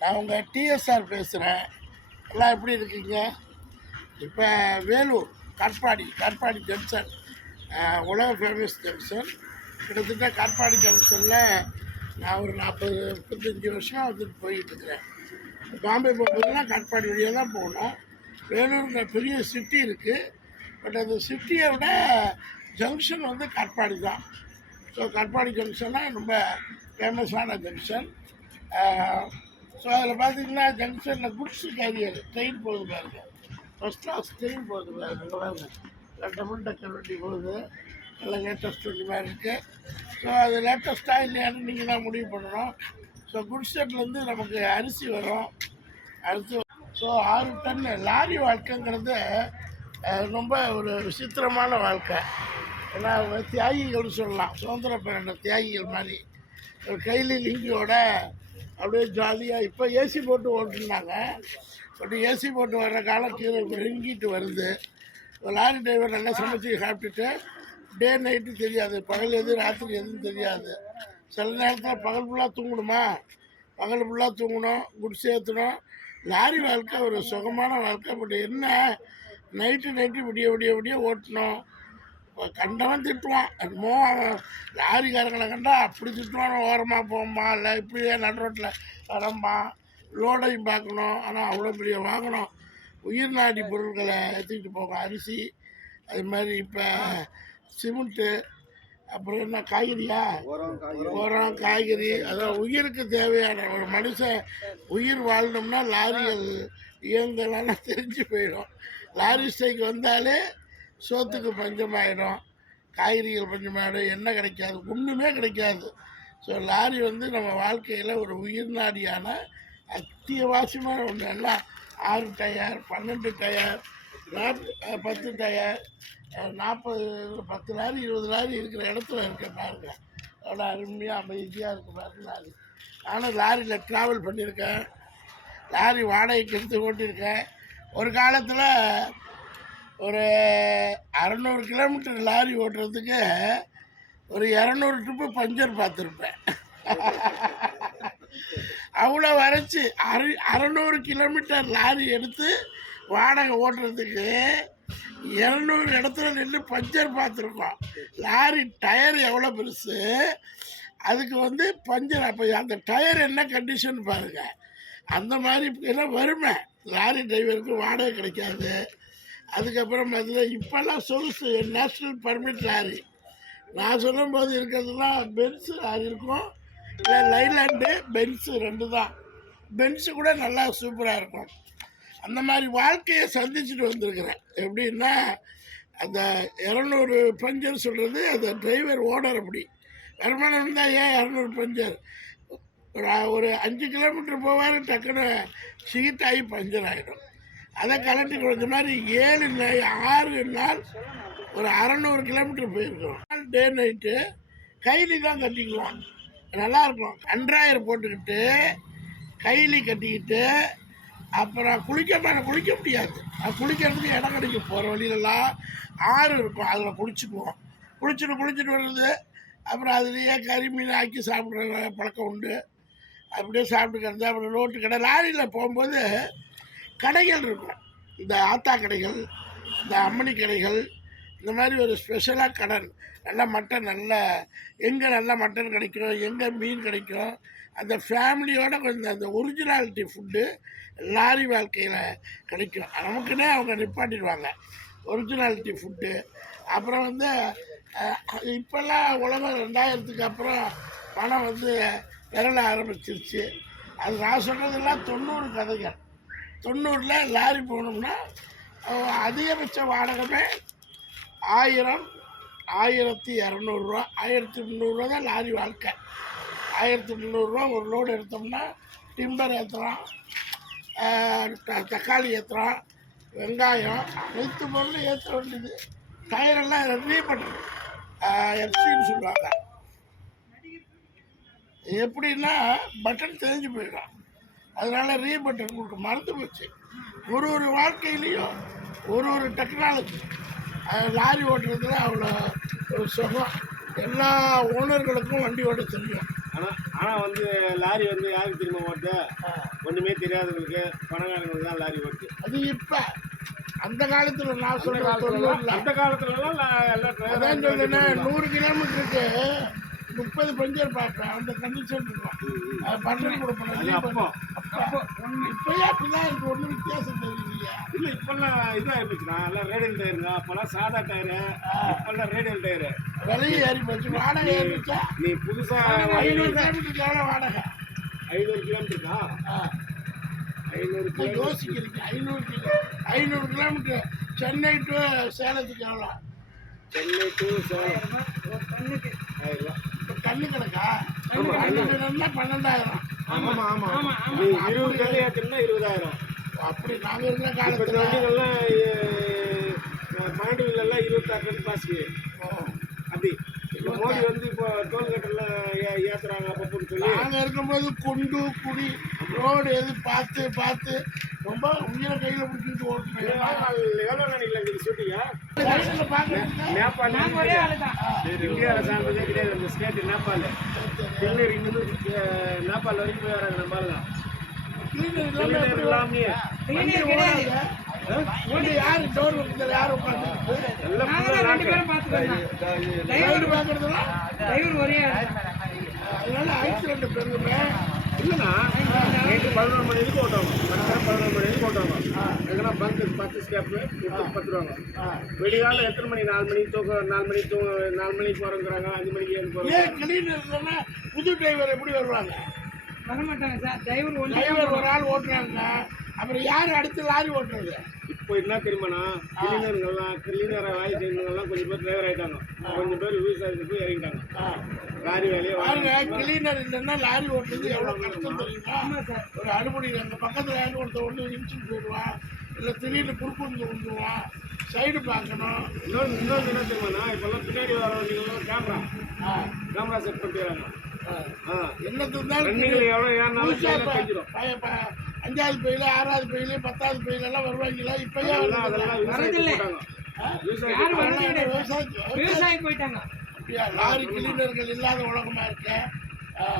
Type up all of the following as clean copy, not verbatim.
நான் உங்கள் டிஎஸ்ஆர் பேசுகிறேன். எல்லாம் எப்படி இருக்கீங்க? இப்போ வேலூர் காட்பாடி ஜங்ஷன், உலக ஃபேமஸ் ஜங்ஷன். கிட்டத்தட்ட காட்பாடி ஜங்ஷனில் நான் ஒரு 40-35 வருஷம் வந்துட்டு போயிட்டுருக்கிறேன். பாம்பே போகும்போதுனா காட்பாடி வழியாக தான் போகணும். வேலூருங்கிற பெரிய சிட்டி இருக்குது. பட் அந்த சிட்டியை விட ஜங்ஷன் வந்து காட்பாடி தான். ஸோ காட்பாடி ஜங்ஷன்னால் ரொம்ப ஃபேமஸான ஜங்ஷன். ஸோ அதில் பார்த்தீங்கன்னா ஜங்ஷனில் குட்ஸ் கேரியர் ட்ரெயின் போகுது பாருங்க, ஃபஸ்ட் கிளாஸ் ட்ரெயின் போகுது பாருங்க. பாருங்க, டபுள் டக்கர் வண்டி போகுது, எல்லாம் லேட்டஸ்ட் வண்டி மாதிரி இருக்குது. ஸோ அது லேட்டஸ்ட்டாக இல்லையான்னு நீங்கள் தான் முடிவு பண்ணணும். ஸோ குட்ஸ் ஷெட்லேருந்து நமக்கு அரிசி வரும். அடுத்து ஸோ 6 டன் லாரி வாழ்க்கைங்கிறது ரொம்ப ஒரு விசித்திரமான வாழ்க்கை. ஏன்னா தியாகிகள்னு சொல்லலாம், சுதந்திர போராட்ட தியாகிகள் மாதிரி ஒரு கைலி லிங்கியோட அப்படியே ஜாலியாக. இப்போ ஏசி போட்டு ஓட்டுனாங்க, பட் ஏசி போட்டு வர்ற காலம் கீழே ரெங்கிட்டு வருது. லாரி டிரைவர் நல்லா சமைச்சு சாப்பிட்டுட்டு டே நைட்டு தெரியாது, பகல் எது ராத்திரி எதுவும் தெரியாது. சில நேரத்தில் பகல் ஃபுல்லாக தூங்கணுமா, பகல் ஃபுல்லாக தூங்கணும், குட்ஸ் ஏற்றணும். லாரி வாழ்க்கை ஒரு சுகமான வாழ்க்கை. பட் என்ன, நைட்டு விடிய ஓட்டணும். கண்டவன் திட்டுவான், என்னமோ லாரிக்காரங்களை கண்டா அப்படி திட்டுவான், ஓரமாக போகும்பா, இல்லை இப்படியே நடு ரோட்டில் வரம்பா, லோடையும் பார்க்கணும். ஆனால் அவ்வளோ பெரிய வாங்கணும், உயிர் நாடி பொருட்களை ஏற்றிக்கிட்டு போகும், அரிசி, அது மாதிரி இப்போ சிமெண்ட்டு, அப்புறம் என்ன காய்கறியா, உரம், காய்கறி, அதான் உயிருக்கு தேவையான ஒரு மனுஷன் உயிர் வாழணும்னா லாரிகள் இயங்கலன்னா தெரிஞ்சு போயிடும். லாரி ஸ்ட்ரைக் வந்தாலே சோத்துக்கு பஞ்சமாயிடும், காய்கறிகள் பஞ்சமாயிடும், எண்ணெய் கிடைக்காது, ஒன்றுமே கிடைக்காது. ஸோ லாரி வந்து நம்ம வாழ்க்கையில் ஒரு உயிர் நாடியான அத்தியாவசியமான ஒன்று. எல்லாம் 6 tyre, 12 tyre, 10 tyre, 40, 10 lorry 20 lorry இருக்கிற இடத்துல இருக்க பாருங்க. அவ்வளோ அருமையாக அமைதியாக இருக்கு பாருங்க லாரி. நானும் லாரியில் ட்ராவல் பண்ணியிருக்கேன், லாரி வாடகைக்கு எடுத்து ஓட்டியிருக்கேன். ஒரு காலத்தில் ஒரு 600 கிலோமீட்டர் லாரி ஓட்டுறதுக்கு ஒரு 200 ட்ரிப்பு பஞ்சர் பார்த்துருப்பேன். அவ்வளோ வரைச்சி 600 கிலோமீட்டர் லாரி எடுத்து வாடகை ஓட்டுறதுக்கு 200 இடத்துல நின்று பஞ்சர் பார்த்துருக்கோம். லாரி டயர் எவ்வளோ பெருசு, அதுக்கு வந்து பஞ்சர். அப்போ அந்த டயர் என்ன கண்டிஷன் பாருங்கள். அந்த மாதிரி எல்லாம் வறுமை, லாரி டிரைவருக்கு வாடகை கிடைக்காது. அதுக்கப்புறம் பார்த்தீங்கன்னா இப்போல்லாம் சொகுசு நேஷ்னல் பர்மிட் லாரி. நான் சொல்லும்போது இருக்கிறதுலாம் பென்ஸு லாரி இருக்கும், இல்லை லைலாண்டு பென்ஸு 2 தான். பென்ஸு கூட நல்லா சூப்பராக இருக்கும். அந்த மாதிரி வாழ்க்கையை சந்திச்சுட்டு வந்திருக்கிறேன். எப்படின்னா அந்த 200 பஞ்சர் சொல்கிறது அந்த டிரைவர் ஓனர். அப்படி வருமானம் இருந்தால் ஏன் 200 பஞ்சர், ஒரு 5 கிலோமீட்டர் போவார், டக்குன்னு சீட் ஆகி பஞ்சர் ஆகிடும். அதை கலட்டி கொடுத்த மாதிரி 6 நாள் ஒரு 600 கிலோமீட்டர் போயிருக்கிறோம். டே நைட்டு கைலி தான் கட்டிக்குவோம், நல்லாயிருக்கும். அன்றாயிரம் போட்டுக்கிட்டு கைலி கட்டிக்கிட்டு அப்புறம் குளிக்க முடியாது. குளிக்கிறதுக்கு இடம் கிடைக்கும், போகிற வழியிலலாம் ஆறு இருக்கும், அதில் குளிச்சுட்டு வர்றது. அப்புறம் அதுலேயே கறி மீன் ஆக்கி சாப்பிட்ற பழக்கம் உண்டு. அப்படியே சாப்பிட்டுக்கிறது. அப்புறம் ரோட்டு கடை, லாரியில் போகும்போது கடைகள் இருக்கும், இந்த ஆத்தா கடைகள், இந்த அம்மணி கடைகள், இந்த மாதிரி ஒரு ஸ்பெஷலாக கடன். நல்லா மட்டன், எங்கே நல்லா மட்டன் கிடைக்கும், எங்கே மீன் கிடைக்கும், அந்த ஃபேமிலியோட கொஞ்சம் அந்த ஒரிஜினாலிட்டி ஃபுட்டு லாரி வாழ்க்கையில் கிடைக்கும். நமக்குன்னே அவங்க நிப்பாட்டிடுவாங்க ஒரிஜினாலிட்டி ஃபுட்டு. அப்புறம் வந்து இப்போல்லாம் உலகம் 2000க்கு அப்புறம் பணம் வந்து விரல ஆரம்பிச்சிருச்சு. அது நான் சொன்னதெல்லாம் 90 கதைகள். 90ல் லாரி போகணும்னா அதிகபட்ச வாடகமே 1000, 1200 ரூபா, 1300 ரூபா தான் லாரி வாழ்க்கை. 1300 ரூபா ஒரு லோடு எடுத்தோம்னா டிம்பர் ஏற்றுறோம், தக்காளி ஏற்றுறோம், வெங்காயம், அனைத்து பொருளும் ஏற்ற வேண்டியது. டயரெல்லாம் ரீபட்டர், எஃப்சின்னு சொல்லுவாங்க. எப்படின்னா பட்டன் தெரிஞ்சு போயிடும், அதனால் ரீபட்டன் கொடுக்க மறந்து போச்சு. ஒரு வாழ்க்கையிலையும் ஒரு டெக்னாலஜி. லாரி ஓட்டுறதுல அவ்வளோ ஒரு சுகம். எல்லா ஓனர்களுக்கும் வண்டி ஓட்ட தெரியும். ஆனால் வந்து லாரி வந்து யாருக்கு தெரியுமா ஓட்ட, ஒன்று ஒன்றுமே தெரியாதவங்களுக்கு பணக்காரங்களுக்கு தான் லாரி ஓட்டு. அது இப்போ அந்த காலத்தில் நான் சொல்கிறேன் தொண்ணூறில் அந்த காலத்துலலாம் எல்லாம் அதான் சொல்லுன்னா 100 கிலோமீட்டருக்கு 30 பஞ்சர் பார்ப்பேன். அந்த கண்டிஷன் இருக்கும். பட்டன் கொடுப்பேன். இப்போயே அப்படிதான் இருக்கு. ஒன்றும் வித்தியாசம் தெரியலையா? இல்லை இப்போல்லாம் இதாக இருந்துச்சுண்ணா, எல்லாம் ரேடியல் டயருங்க. அப்போல்லாம் சாதா டயரு, இப்போல்லாம் ரேடியல் டயரு. விலையும் ஏறி போச்சு. வாடகை ஏறிச்சா? நீ புதுசாக 500 கிலோமீட்டருக்கு எவ்வளோ வாடகை? 500 கிலோமீட்டருக்கா? 500 கிலோ யோசிக்கிறீங்க. 500 கிலோமீட்டர் சென்னை டு சேலத்துக்கு எவ்வளோ? சென்னை டு சேலம் 1000. இப்போ கண்ணு கணக்கா? 12,000. ஆமாம் ஆமாம் ஆமாம். நீ 20 கல்லு ஏற்றுனா 20,000. அப்படி நாங்கள் இருக்கிற இப்போ இந்த காலத்தில் வண்டிகள்லாம் மாடுவில்லாம் 26 டன் பாஸுக்கு அப்படி. இப்போ மோடி வந்து இப்போ டோல்கேட்டெல்லாம் ஏற்றுறாங்க அப்பப்போன்னு சொல்லி நாங்கள் இருக்கும்போது குண்டு குடி ரோடு எது பார்த்து பார்த்து ரொம்ப உயிரை கையில் பிடிச்சிட்டு ஓட்டுனேன். எவ்வளோ நினைக்கல நீங்கள் ஷூட்டிங்க சைடில் பார்க்குறேன். நேபாள் இந்தியாவில் சார்ந்ததே கிடையாது. அந்த ஸ்டேட்டு நேபாள். கிளிநீர் இங்கிருந்து நேபாள் வரைக்கும் போய் வராங்க நம்ம ஆளுங்க. கிளீனர் கிளிநீர் இல்லாமே வண்டி யாரு டோர் வைக்கிறது? யார் உட்காந்து எல்லாம் ஃபுல்லாக லாக்கு. டைவர் பார்க்குறதுலாம் அதனால ஆக்சிடென்ட் பெருகுமே. இல்லைண்ணா நைட்டு 11 மணி வரைக்கும் ஓட்டுவாங்க. மத்தியானம் 11 மணி வரைக்கும் ஓட்டுவாங்க. எங்கன்னா பங்கு 10 ஸ்டெப்பு 10 ரூபாங்க. வெடிகாலம் எத்தனை மணி? 4 மணிக்கு தூக்கம், 4 மணிக்கு போகிறோங்கிறாங்க, 5 மணிக்கு ஏழு போகிறோம். ஏன் கிளீனர் இல்லைன்னா புது டிரைவர் எப்படி வருவாங்க? வரமாட்டாங்க சார். டிரைவர் டிரைவர் ஒரு ஆள் ஓட்டுறாங்க. அப்புறம் யார் அடுத்து லாரி ஓட்டுறது? இப்போ என்ன தெரியுமாண்ணா, கிளீனரை வேலை செய்யறவங்கலாம் கொஞ்சம் பேர் டிரைவர் ஆகிட்டாங்க. கொஞ்சம் பேர் விவசாயத்துக்கு போய் இறங்கிட்டாங்க. லாரி வேலையை பாருங்க, கிளீனர் இல்லைன்னா லாரி ஓட்டுறது எவ்வளோ கஷ்டம் தெரியுமா? ஒரு அடுபடி அந்த பக்கத்தில் யாரும் ஒருத்தர் இன்ச்சுட்டு போயிடுவான், இல்லை திடீர்னு குறுக்கு விழுந்துருவான், சைடு பார்க்கணும். இன்னொன்று என்ன தெரியுமாண்ணா, இப்போல்லாம் பின்னாடி வரவங்க கேமரா செட் பண்ணிடுறாங்க. என்னது ரன்னிங்கில் எவ்வளோ ஏறினாலும் தெரிஞ்சிடும். 5வது பையில 6வது பையில 10வது பையில வருவாங்களா? இப்பயே அதெல்லாம் விவசாயம் போயிட்டாங்க. அப்படியா? லாரி கிளீனர்கள் இல்லாத உலகமா இருக்க.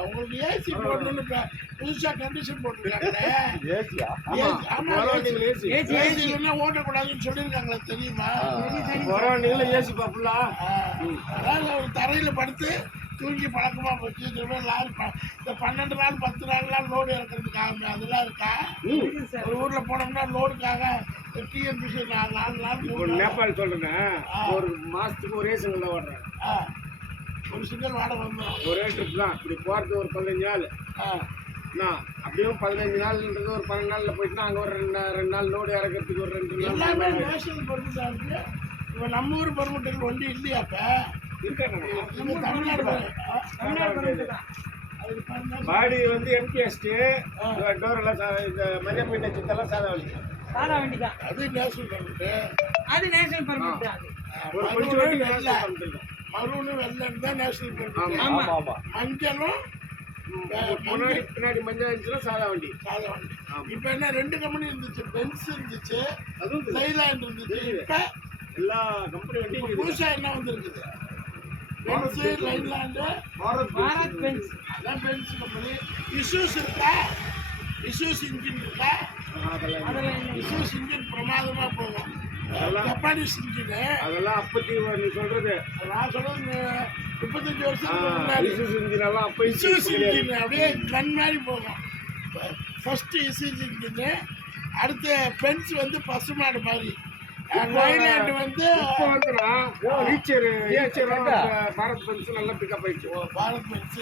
உங்களுக்கு ஏசி போடணும்னு புதுசா கண்டிஷன் போட்டுருக்காங்களே. ஏசி இல்லைன்னா ஓட்டக்கூடாதுன்னு சொல்லியிருக்காங்களே, தெரியுமா? ஏசி பாப்புலா அதாவது ஒரு தரையில படுத்து தூங்கி பழக்கமா போச்சு. லாரி இந்த 12 நாள் 10 நாள்லாம் லோடு இறக்கிறதுக்காக அதெல்லாம் இருக்கா? ஒரு ஊர்ல போனோம்னா லோடுக்காக டிஎன்பிசி 4 நாள் நேபாள் சொல்றேன். ஒரு மாசத்துக்கு ஒரே சிங்கிள் தான் ஓடுறேன். ஒரு சிங்கிள் வாடகை வந்துடும். ஒரே ட்ரிப் தான். இப்படி போகிறது ஒரு 15 நாள். அப்படியும் 15 நாள்ன்றது ஒரு 12 நாளில் போயிட்டுனா அங்கே ஒரு 2 நாள் லோடு இறக்கிறதுக்கு ஒரு 2 நாள். எல்லாமே நேஷனல் பர்மிட்டாக இருக்குது. இப்போ நம்ம ஊர் பர்மிட்டுக்கு வண்டி இல்லையாப்ப தமிழ்நாடு பாடி வந்து எம்டிஎஸ்டி டோரெல்லாம் இந்த மஞ்சள் மீன் சித்தெல்லாம் சாதா வண்டி. சாதா வண்டி தான். அது நேஷனல் பர்மிட்டு. அது நேஷனல் பர்மிட் தான். ஒரு பிடிச்ச வண்டி நேஷனல் பர்மிட். மருன்னு வெள்ளம் தான் நேஷனல் பர்மிட். ஆமா. மஞ்சளும் பின்னாடி மஞ்சள் இருந்துச்சுன்னா சாதா வண்டி. சாதா வண்டி. இப்போ என்ன 2 கம்பெனி இருந்துச்சு. பென்ஸ் இருந்துச்சு, அதுவும் லைலாண்ட் இருந்துச்சு. இப்போ எல்லா கம்பெனி வண்டியும் புதுசாக என்ன வந்துருக்குது? Benz, Leyland, Bharat Benz. அதான் பென்ஸ் கம்பெனி. இஷ்யூஸ் இருக்கா? இஷ்யூஸ் இன்ஜின் இருக்கா? இஷ்யூஸ் இன்ஜின் பிரமாதமாக போகும். ஜப்பானீஸ் இன்ஜினு அதெல்லாம் அப்பத்தி நீ சொல்றது. நான் சொல்றது 35 வருஷத்துக்கு முன்னாடி இன்ஜினெல்லாம் அப்போ இஷ்யூஸ் இன்ஜின் அப்படியே கண் மாதிரி போகும். ஃபர்ஸ்ட் இஷ்யூஸ் இன்ஜின்னு, அடுத்த பென்ஸ் வந்து பசுமாடு மாதிரி, லைலாண்டு வந்து இப்போ வந்துனா பாரத் பென்ஸ் நல்லா பிக்கப் ஆயிடுச்சு. பாரத் பென்ஸ்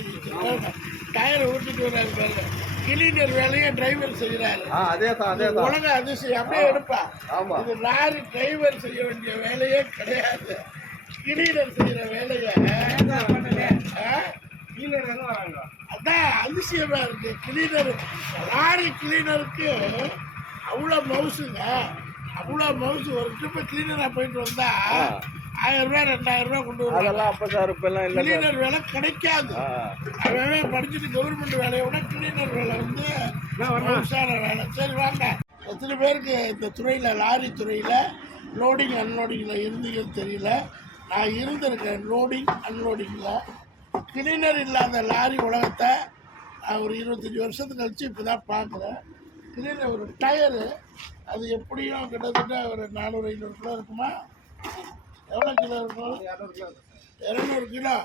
டயரை ஊட்டிட்டு வர்றாரு பாருங்க. கிளீனர் வேலையை டிரைவர் செய்கிறாரு. உலக அதிசயம். அப்படியே எடுப்பா. இது லாரி டிரைவர் செய்ய வேண்டிய வேலையே கிடையாது. கிளீனர் செய்கிற வேலையை கீழே வராங்க. அதான் அதிசயமா இருக்கு. கிளீனர் லாரி கிளீனருக்கு அவ்வளோ மவுசுங்க. அவ்வளோ மவுசு. ஒரு ட்ரிப்பு கிளீனராக போயிட்டு வந்தா 1000 ரூபா 2000 ரூபா கொண்டு வருவாங்க. கிளீனர் வேலை கிடைக்காது. அவன் படிச்சுட்டு கவர்மெண்ட் வேலையை விட கிளீனர் வேலை வந்து மவுசான வேலை. சரி வாங்க. எத்தனை பேருக்கு இந்த துறையில் லாரி துறையில் லோடிங் அன்லோடிங்கில் இருந்தீங்கன்னு தெரியல. நான் இருந்திருக்கேன் லோடிங் அன்லோடிங்கில். கிளீனர் இல்லாத லாரி உலகத்தை நான் ஒரு 25 வருஷத்துக்கு கழிச்சு இப்போ தான் பார்க்குறேன். கிளீனர் ஒரு டயரு அது எப்படியும் கிட்டத்தட்ட ஒரு 400-500 கிலோ இருக்குமா? எவ்வளோ கிலோ இருக்கும்? 200 கிலோ.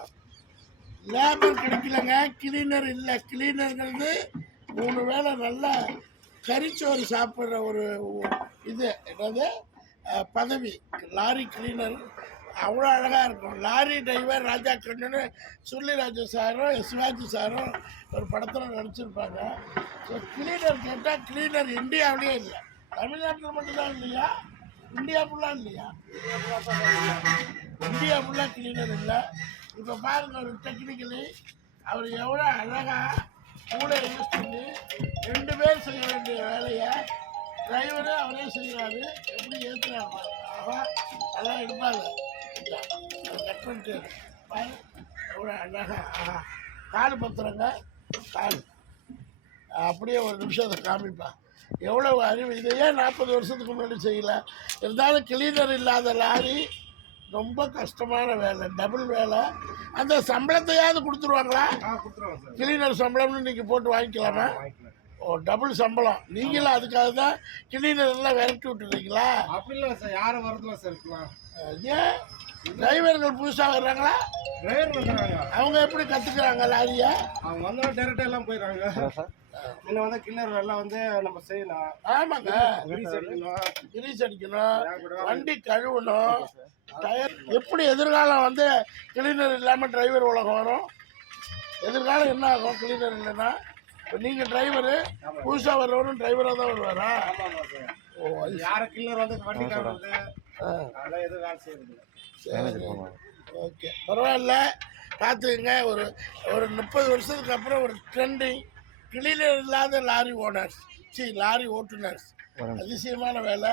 லேபர் கிடைக்கலங்க, கிளீனர் இல்லை. கிளீனருங்கிறது 3 வேளை நல்லா கறிச்சோறு சாப்பிட்ற ஒரு இது என்னது பதவி. லாரி கிளீனர் அவ்வளோ அழகாக இருக்கும். லாரி டிரைவர் ராஜா கண்ணனு சுருளிராஜு சாரும் சிவாஜி சாரும் ஒரு படத்தில் நடிச்சிருப்பாங்க. ஸோ கிளீனர் கேட்டால் கிளீனர் இந்தியாவிலேயே இல்லை, தமிழ்நாட்டில் மட்டும்தான் இல்லையா? இந்தியா ஃபுல்லாக இல்லையா? இந்தியா ஃபுல்லாக கிளீனர் இல்லை. இப்போ பாருங்க ஒரு டெக்னிக்கலி அவர் எவ்வளோ அழகாக கூட யூஸ் பண்ணி 2 பேர் செய்ய வேண்டிய வேலையை டிரைவரு அவரே செய்கிறாரு. எப்படி ஏற்றுறாங்க அதெல்லாம் எடுப்பாங்க. கட் பண்ணிட்டு பாரு எவ்வளோ அழகாக காடு பத்துறங்க காடு அப்படியே ஒரு நிமிஷத்தை காமிப்பா. எவ்வளோ அறிவு! இதையே 40 வருஷத்துக்கு முன்னாடி செய்யலை. இருந்தாலும் கிளீனர் இல்லாத லாரி ரொம்ப கஷ்டமான வேலை, டபுள் வேலை. அந்த சம்பளத்தையாவது கொடுத்துருவாங்களா? கொடுத்துருவாங்க சார். கிளீனர் சம்பளம்னு நீங்கள் போட்டு வாங்கிக்கலாமா? ஓ, டபுள் சம்பளம். நீங்களும் அதுக்காக தான் கிளீனர் எல்லாம் விரட்டி விட்டுருக்கீங்களா? அப்படி இல்லை சார், யாரும் வரதுல சார் இருக்கலாம். ஏன் டிரைவர்கள் புதுசாக வர்றாங்களா? டிரைவர் வந்துடுறாங்க, அவங்க எப்படி கற்றுக்குறாங்க லாரியை? அவங்க வந்தோட டேரெக்டாக எல்லாம் போயிடுறாங்க. இன்னும் வந்து கில்லர் எல்லாம் வந்து நம்ம செய்யலாம். ஆமாங்க, கிரீஸ் அடிக்கணும், கிரீஸ் அடிக்கணும், வண்டி கழுவணும், டயர். எப்படி எதிர்காலம் வந்து கிளீனர் இல்லாமல் டிரைவர் உலகம் வரும்? எதிர்காலம் என்ன ஆகும் கிளீனர் இல்லைன்னா? இப்போ நீங்கள் டிரைவரு, புதுசாக வர்றவரும் டிரைவராக தான் வருவாரா? ஓ, அது யார கில்லர் வந்து வண்டி காட்டுறது அதெல்லாம் எதுவும் வேலை செய்யறது சரி. ஓகே, பரவாயில்ல. பார்த்துக்கங்க. ஒரு 30 வருஷத்துக்கு அப்புறம் ஒரு ட்ரெண்டிங் கிளீனர் இல்லாத லாரி ஓனர்ஸ், லாரி ஓட்டுநர்ஸ். அதிசயமான வேலை.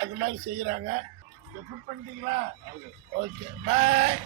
அது மாதிரி செய்கிறாங்க. புக் பண்ணிட்டீங்களா? ஓகே, பாய்.